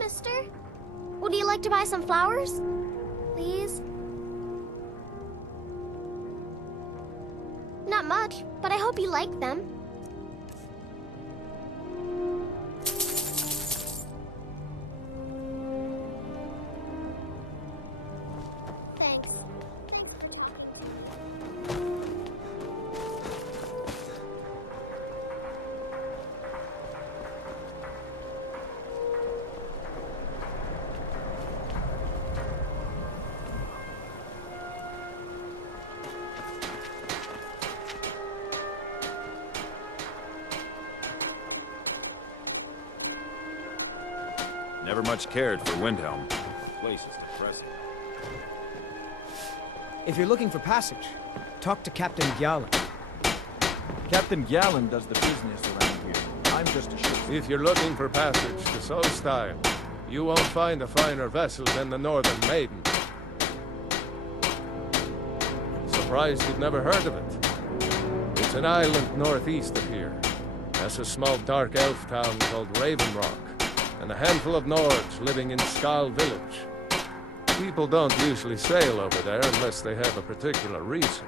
mister. Would you like to buy some flowers? Please? Not much, but I hope you like them. Thanks. Never much cared for Windhelm. The place is depressing. If you're looking for passage, talk to Captain Gjallan. Captain Gjallan does the business around here. I'm just a ship. If you're looking for passage to Solstein, you won't find a finer vessel than the Northern Maiden. Surprised you've never heard of it. It's an island northeast of here. That's a small dark elf town called Raven Rock, and a handful of Nords living in Skal Village. People don't usually sail over there unless they have a particular reason.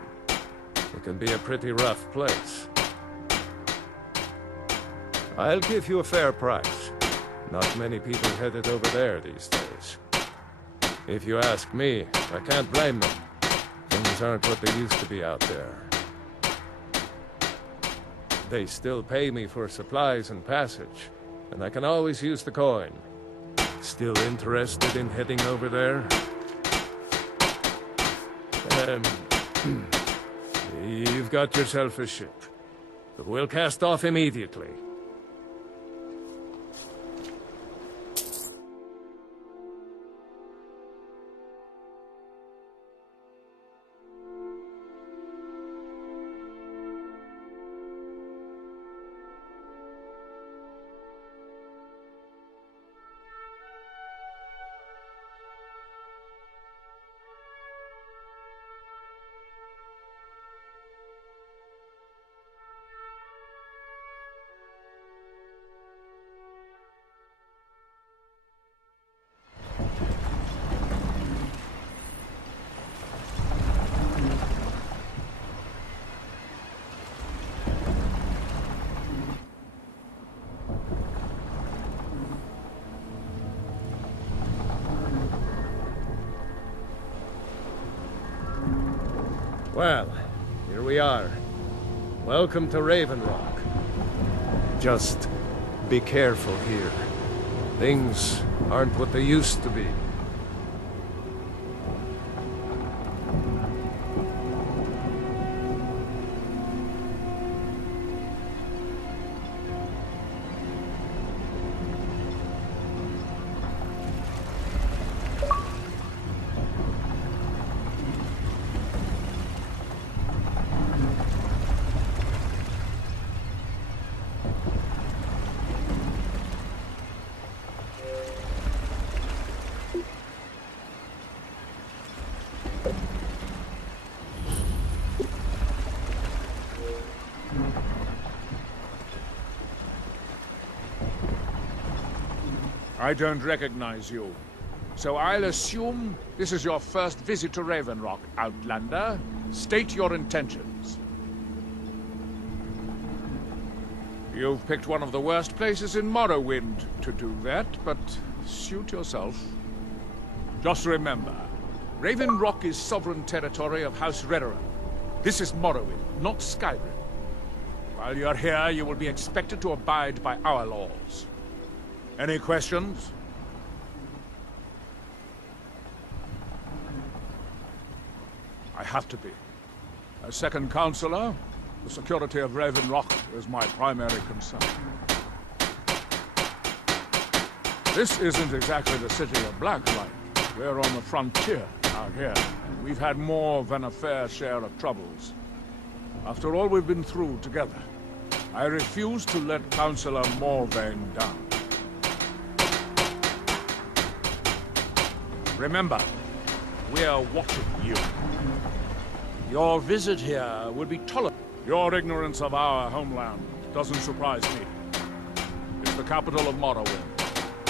It can be a pretty rough place. I'll give you a fair price. Not many people headed over there these days. If you ask me, I can't blame them. Things aren't what they used to be out there. They still pay me for supplies and passage, and I can always use the coin. Still interested in heading over there? You've got yourself a ship. But we'll cast off immediately. Well, here we are. Welcome to Raven Rock. Just be careful here. Things aren't what they used to be. I don't recognize you. So I'll assume this is your first visit to Raven Rock, Outlander. State your intentions. You've picked one of the worst places in Morrowind to do that, but suit yourself. Just remember, Raven Rock is sovereign territory of House Redoran. This is Morrowind, not Skyrim. While you're here, you will be expected to abide by our laws. Any questions? I have to be. As second counselor, the security of Raven Rock is my primary concern. This isn't exactly the city of Blacklight. We're on the frontier out here, and we've had more than a fair share of troubles. After all we've been through together, I refuse to let Councillor Morvain down. Remember, we're watching you. Your visit here would be tolerable. Your ignorance of our homeland doesn't surprise me. It's the capital of Morrowind.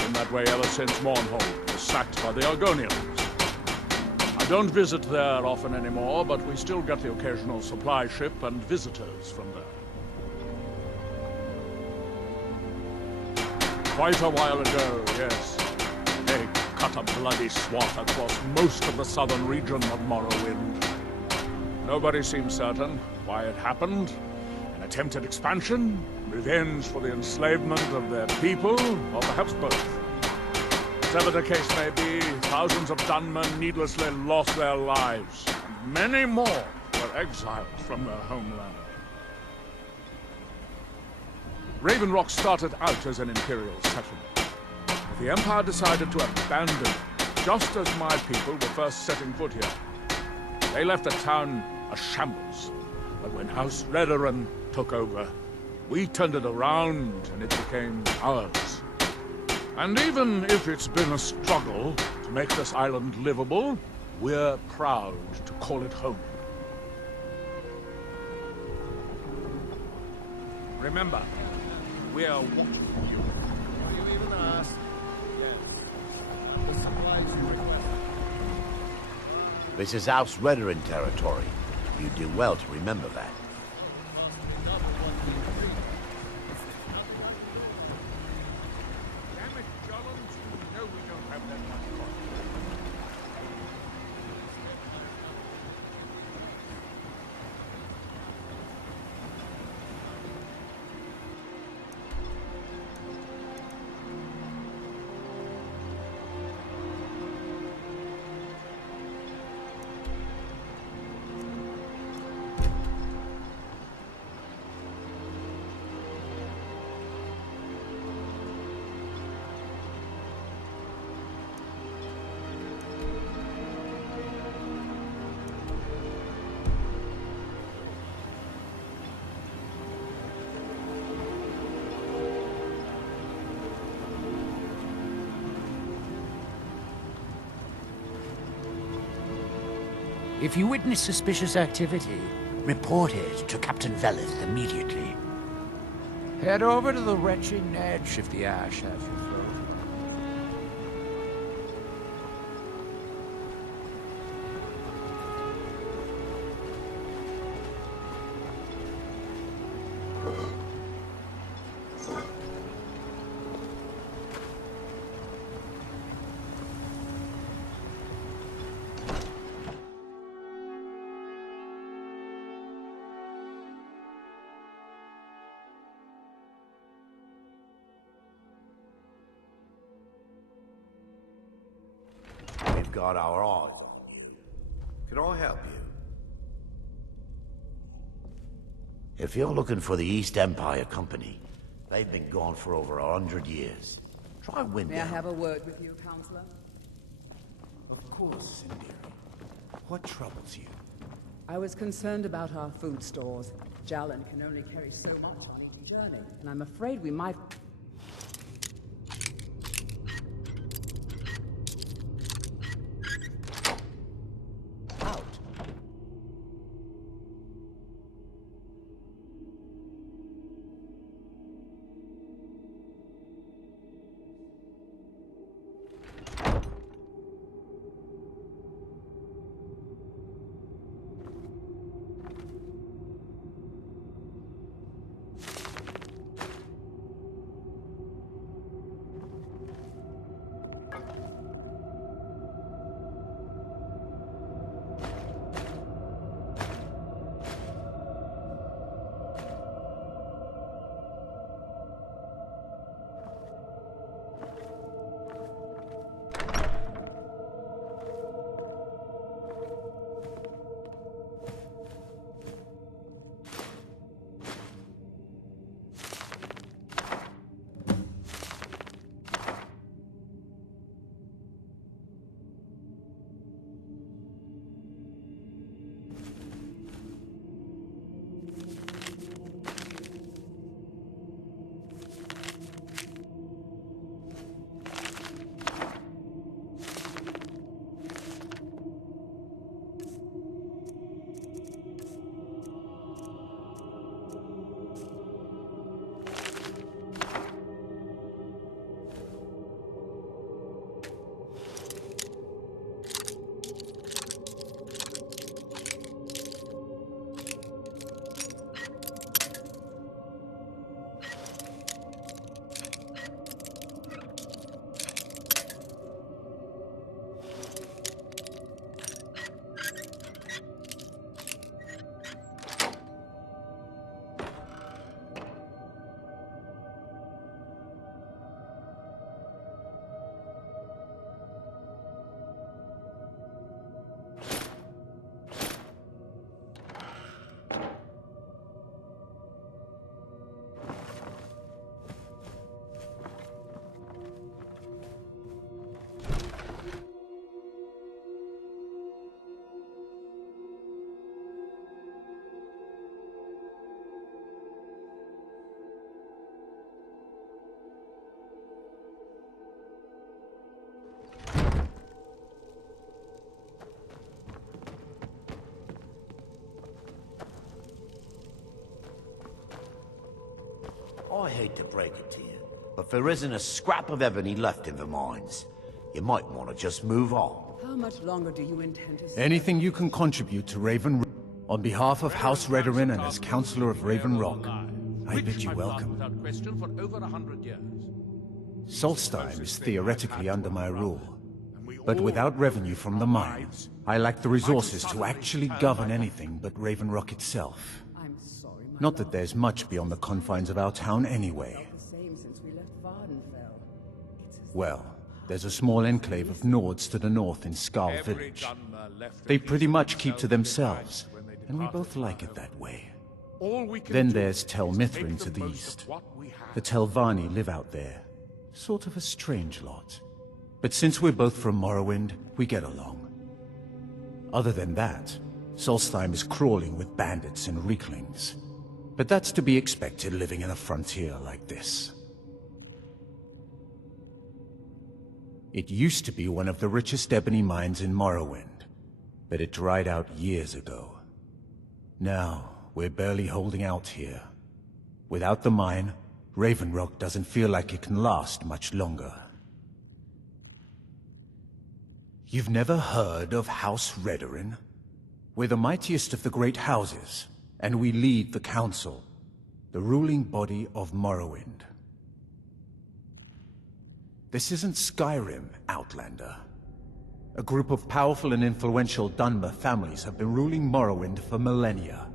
Been that way ever since Mournhold was sacked by the Argonians. I don't visit there often anymore, but we still get the occasional supply ship and visitors from there. Quite a while ago, yes. They cut a bloody swath across most of the southern region of Morrowind. Nobody seems certain why it happened. An attempted expansion? Revenge for the enslavement of their people? Or perhaps both? Whatever the case may be, thousands of Dunmen needlessly lost their lives. And many more were exiled from their homeland. Raven Rock started out as an imperial settlement. But the Empire decided to abandon it, just as my people were first setting foot here. They left the town a shambles. But when House Redoran took over, we turned it around and it became ours. And even if it's been a struggle to make this island livable, we're proud to call it home. Remember, we are watching you. You even asked? The supplies you request. This is House Redoran territory. You do well to remember that. Damn it, Jollens, you know we don't have that much coin. If you witness suspicious activity, report it to Captain Velith immediately. Head over to the retching edge if the ash has you thrown. We've got our eyes on you. Can I help you? If you're looking for the East Empire Company, they've been gone for over 100 years. Try Windhelm. May I have a word with you, Counselor? Of course, Sindiri. What troubles you? I was concerned about our food stores. Jalan can only carry so much on each journey, and I'm afraid we might... Out. I hate to break it to you, but there isn't a scrap of ebony left in the mines. You might want to just move on. How much longer do you intend to... Anything you can contribute to Raven... On behalf of House Redorin and as Councillor of Raven Rock, I bid you welcome. Without question for over 100 years. Solstheim is theoretically under my rule, but without revenue from the mines, I lack the resources to actually govern anything but Raven Rock itself. I'm sorry, my Not that there's much beyond the confines of our town anyway. the same since we left Vardenfell. It's as Well, there's a small enclave of Nords to the north in Skarl Every village. Dunmer left They at pretty least much keep to themselves themselves, when they and we departed both from like our it that way. All we can Then do there's is Tel make Mithrin the to the most of east. what we have. The Telvanni live out there. Sort of a strange lot. But since we're both from Morrowind, we get along. Other than that, Solstheim is crawling with bandits and Reeklings. But that's to be expected living in a frontier like this. It used to be one of the richest ebony mines in Morrowind, but it dried out years ago. Now, we're barely holding out here. Without the mine, Raven Rock doesn't feel like it can last much longer. You've never heard of House Redorin? We're the mightiest of the great houses, and we lead the Council, the ruling body of Morrowind. This isn't Skyrim, Outlander. A group of powerful and influential Dunmer families have been ruling Morrowind for millennia.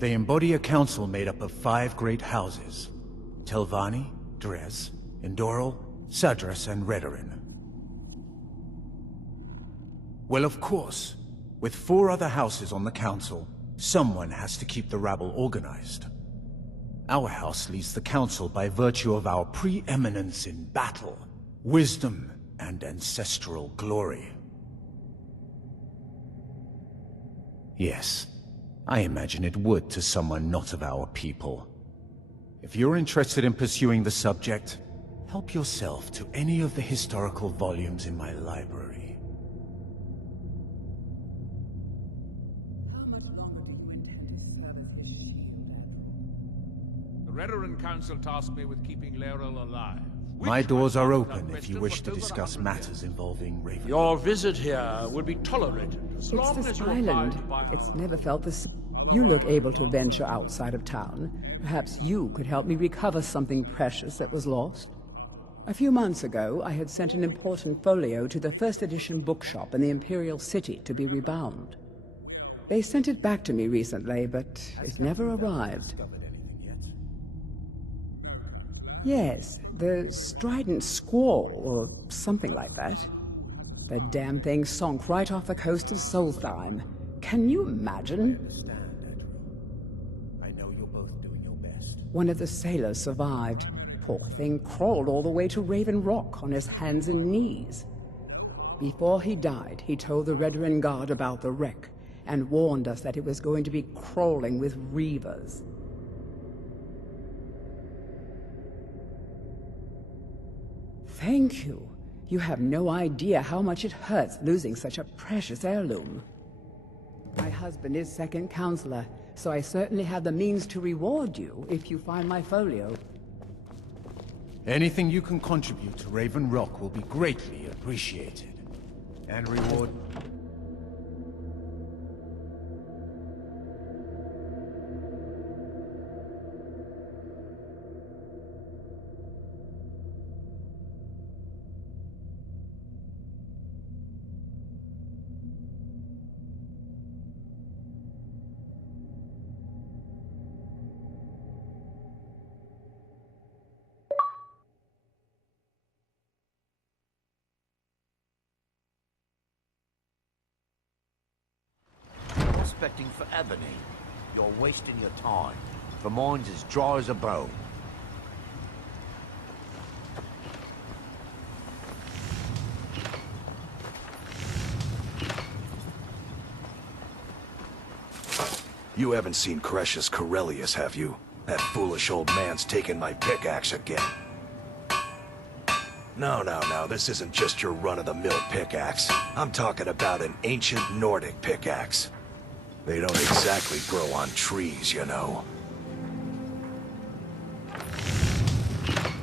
They embody a council made up of 5 great houses: Telvanni, Dres, Endoral, Sadras, and Redorin. Well, of course, with 4 other houses on the council, someone has to keep the rabble organized. Our house leads the council by virtue of our preeminence in battle, wisdom, and ancestral glory. Yes, I imagine it would to someone not of our people. If you're interested in pursuing the subject, help yourself to any of the historical volumes in my library. How much longer do you intend to serve as his shield? The Redoran Council tasked me with keeping Laeral alive. My which doors I are found open without if you question wish for to over discuss 100 matters years. involving Raven. Your visit here will be tolerated as long It's as this you island. abide by... It's never felt this. You look able to venture outside of town. Perhaps you could help me recover something precious that was lost. A few months ago, I had sent an important folio to the first edition bookshop in the Imperial City to be rebound. They sent it back to me recently, but it never arrived. Yes, the Strident Squall, or something like that. The damn thing sunk right off the coast of Solstheim. Can you imagine? I know you're both doing your best. One of the sailors survived. Poor thing crawled all the way to Raven Rock on his hands and knees. Before he died, he told the Redoran Guard about the wreck and warned us that it was going to be crawling with reavers. Thank you. You have no idea how much it hurts losing such a precious heirloom. My husband is second counselor, so I certainly have the means to reward you if you find my folio. Anything you can contribute to Raven Rock will be greatly appreciated. And reward... Prospecting for ebony. You're wasting your time. The mine's as dry as a bone. You haven't seen Cretius Corellius, have you? That foolish old man's taken my pickaxe again. No, this isn't just your run-of-the-mill pickaxe. I'm talking about an ancient Nordic pickaxe. They don't exactly grow on trees, you know.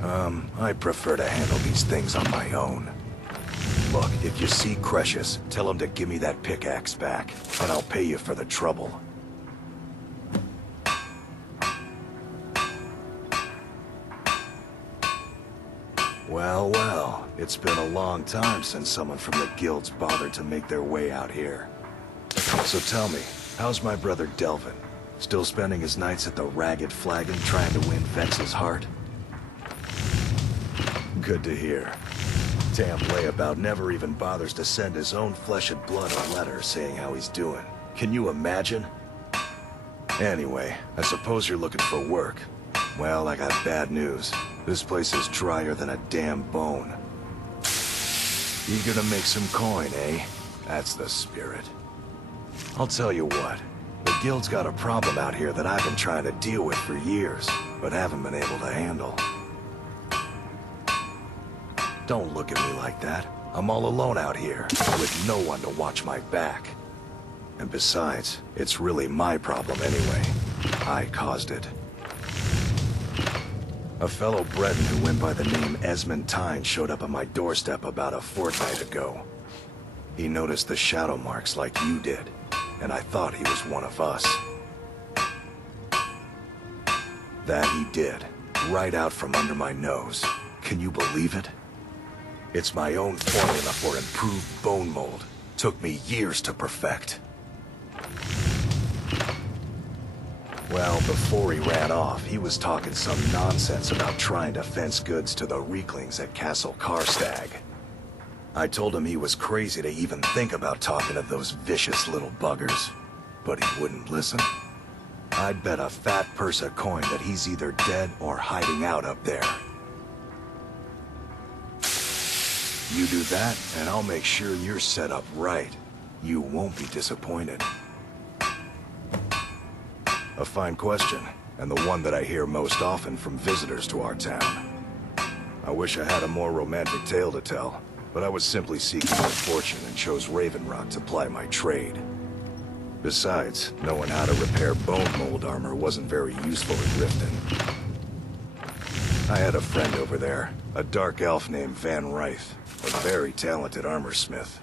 I prefer to handle these things on my own. Look, if you see Cretius, tell him to give me that pickaxe back, and I'll pay you for the trouble. Well, well, it's been a long time since someone from the guilds bothered to make their way out here. So tell me, how's my brother Delvin? Still spending his nights at the Ragged Flagon trying to win Vex's heart? Good to hear. Damn layabout never even bothers to send his own flesh and blood a letter saying how he's doing. Can you imagine? Anyway, I suppose you're looking for work. Well, I got bad news. This place is drier than a damn bone. Eager to make some coin, eh? That's the spirit. I'll tell you what. The guild's got a problem out here that I've been trying to deal with for years, but haven't been able to handle. Don't look at me like that. I'm all alone out here, with no one to watch my back. And besides, it's really my problem anyway. I caused it. A fellow Breton who went by the name Esmond Tyne showed up on my doorstep about a fortnight ago. He noticed the shadow marks like you did, and I thought he was one of us. That he did, right out from under my nose. Can you believe it? It's my own formula for improved bone mold. Took me years to perfect. Well, before he ran off, he was talking some nonsense about trying to fence goods to the Reeklings at Castle Karstag. I told him he was crazy to even think about talking to those vicious little buggers, but he wouldn't listen. I'd bet a fat purse of coin that he's either dead or hiding out up there. You do that, and I'll make sure you're set up right. You won't be disappointed. A fine question, and the one that I hear most often from visitors to our town. I wish I had a more romantic tale to tell, but I was simply seeking my fortune and chose Raven Rock to ply my trade. Besides, knowing how to repair bone mold armor wasn't very useful in Riften. I had a friend over there, a dark elf named Van Ryth, a very talented armor smith.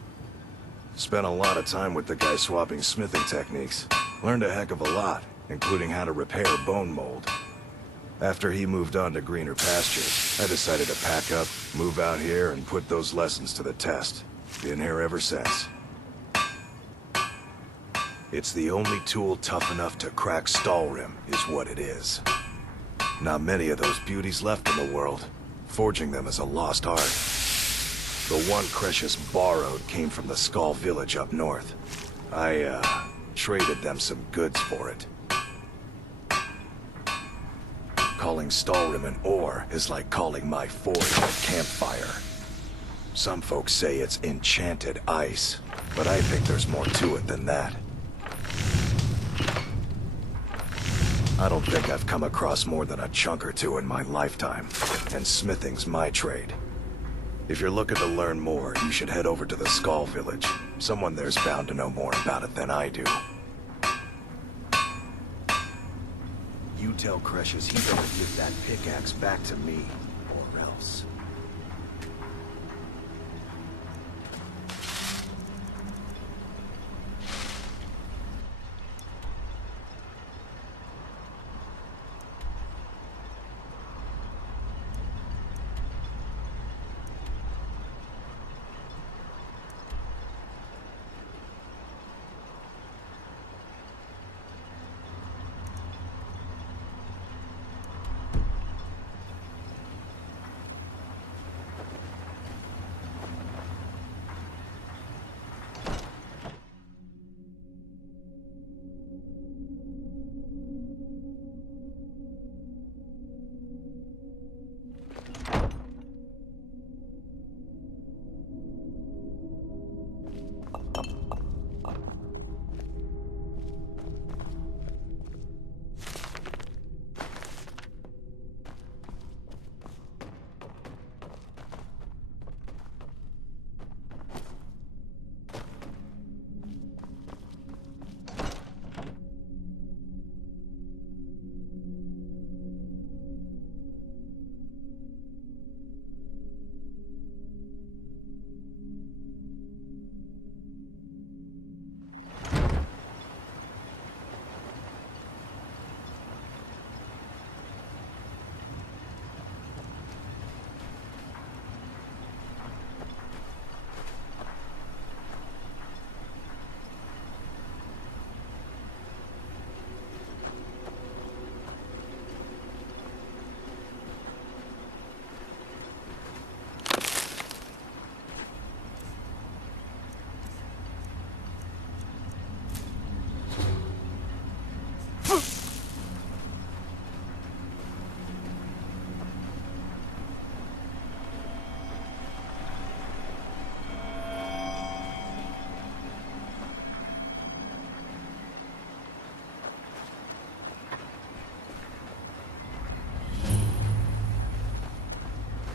Spent a lot of time with the guy swapping smithing techniques. Learned a heck of a lot, including how to repair bone mold. After he moved on to greener pastures, I decided to pack up, move out here, and put those lessons to the test. Been here ever since. It's the only tool tough enough to crack Stalrim, is what it is. Not many of those beauties left in the world. Forging them is a lost art. The one Cretius borrowed came from the Skull village up north. I, traded them some goods for it. Calling Stalrim an ore is like calling my forge a campfire. Some folks say it's enchanted ice, but I think there's more to it than that. I don't think I've come across more than a chunk or two in my lifetime, and smithing's my trade. If you're looking to learn more, you should head over to the Skull village. Someone there's bound to know more about it than I do. You tell Cretius he better give that pickaxe back to me, or else.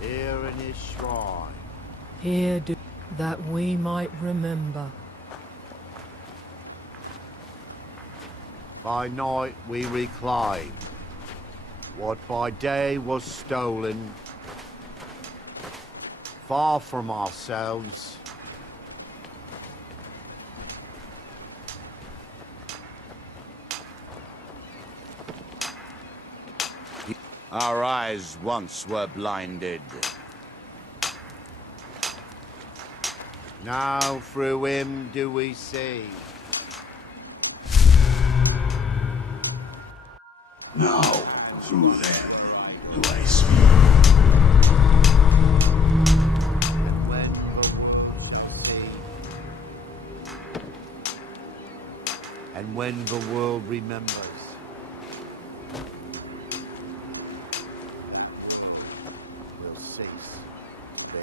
Here in his shrine. Here do that we might remember. By night we reclaim what by day was stolen. Far from ourselves. Our eyes once were blinded. Now through him do we see. Now through them do I speak. And when the world see. And when the world remembers. Will cease to be.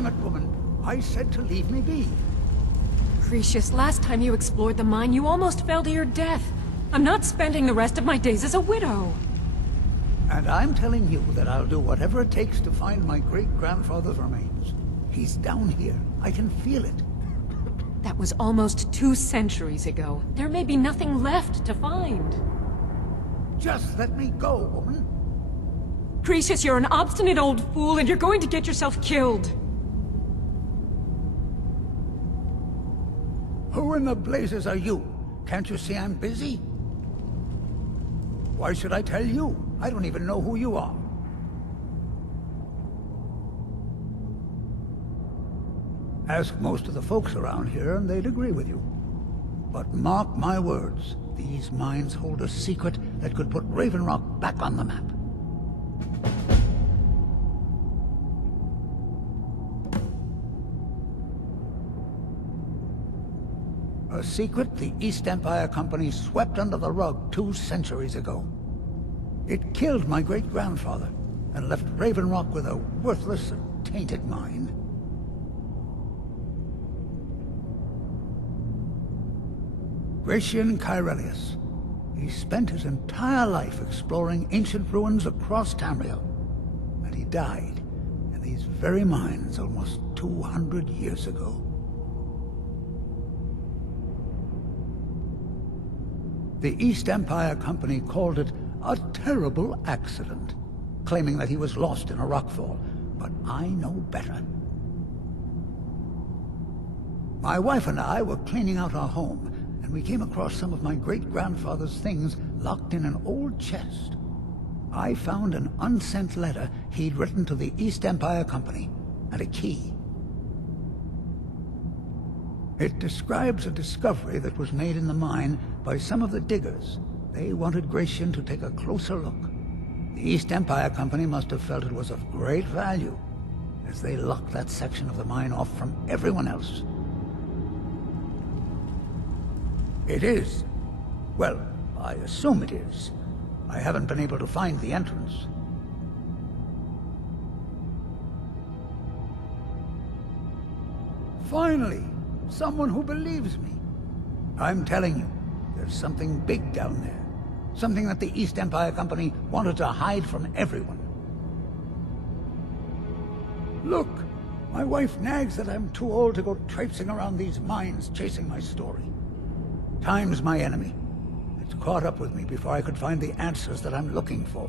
damn it, woman. I said to leave me be. Cretius, last time you explored the mine, you almost fell to your death. I'm not spending the rest of my days as a widow. And I'm telling you that I'll do whatever it takes to find my great-grandfather's remains. He's down here. I can feel it. That was almost 2 centuries ago. There may be nothing left to find. Just let me go, woman. Cretius, you're an obstinate old fool, and you're going to get yourself killed. Who in the blazes are you? Can't you see I'm busy? Why should I tell you? I don't even know who you are. Ask most of the folks around here and they'd agree with you. But mark my words, these mines hold a secret that could put Raven Rock back on the map. A secret the East Empire Company swept under the rug 2 centuries ago. It killed my great-grandfather and left Raven Rock with a worthless and tainted mine. Gratian Kyrelius. He spent his entire life exploring ancient ruins across Tamriel. And he died in these very mines almost 200 years ago. The East Empire Company called it a terrible accident, claiming that he was lost in a rockfall, but I know better. My wife and I were cleaning out our home, and we came across some of my great-grandfather's things locked in an old chest. I found an unsent letter he'd written to the East Empire Company, and a key. It describes a discovery that was made in the mine by some of the diggers. They wanted Gratian to take a closer look. The East Empire Company must have felt it was of great value, as they locked that section of the mine off from everyone else. It is. Well, I assume it is. I haven't been able to find the entrance. Finally! Someone who believes me. I'm telling you, there's something big down there. Something that the East Empire Company wanted to hide from everyone. Look, my wife nags that I'm too old to go traipsing around these mines chasing my story. Time's my enemy. It's caught up with me before I could find the answers that I'm looking for.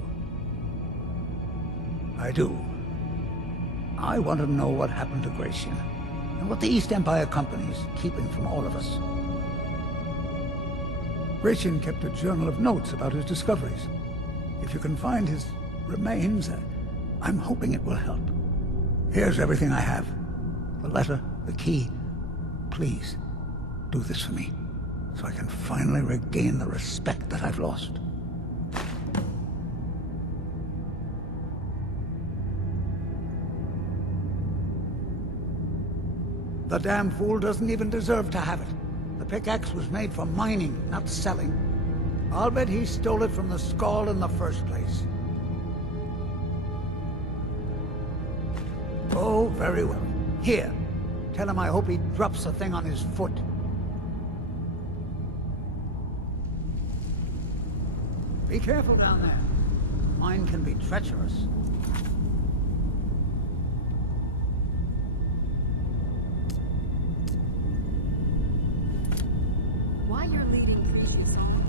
I do. I want to know what happened to Gratian, and what the East Empire Company is keeping from all of us. Gratian kept a journal of notes about his discoveries. If you can find his remains, I'm hoping it will help. Here's everything I have. The letter, the key. Please, do this for me, so I can finally regain the respect that I've lost. The damn fool doesn't even deserve to have it. The pickaxe was made for mining, not selling. I'll bet he stole it from the Skull in the first place. Oh, very well. Here. Tell him I hope he drops the thing on his foot. Be careful down there. Mine can be treacherous. Why you're leading Cretius on?